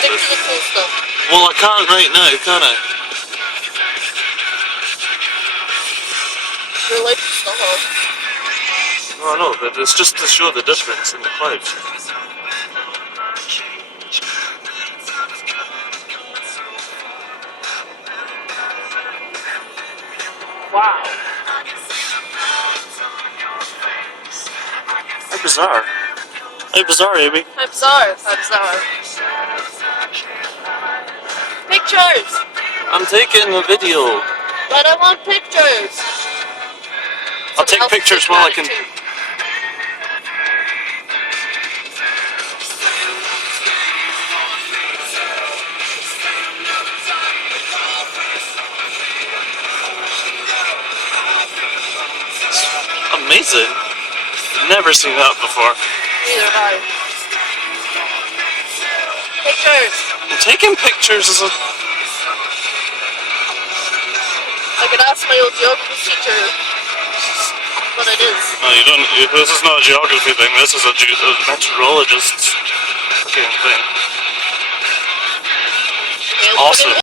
Stick bit. to the cool stuff. Well, I can't right now, can I? Your life is still hard. No, no, but it's just to show the difference in the clouds. Wow. How bizarre. How bizarre, Amy. How bizarre. How bizarre. Pictures! I'm taking a video. But I want pictures! I'll take pictures while I can. Amazing. Never seen that before. Neither have I. Pictures! I'm taking pictures as a. I could ask my old geography teacher what it is. No, you don't. This is not a geography thing. This is a meteorologist's fucking thing. Okay, Awesome.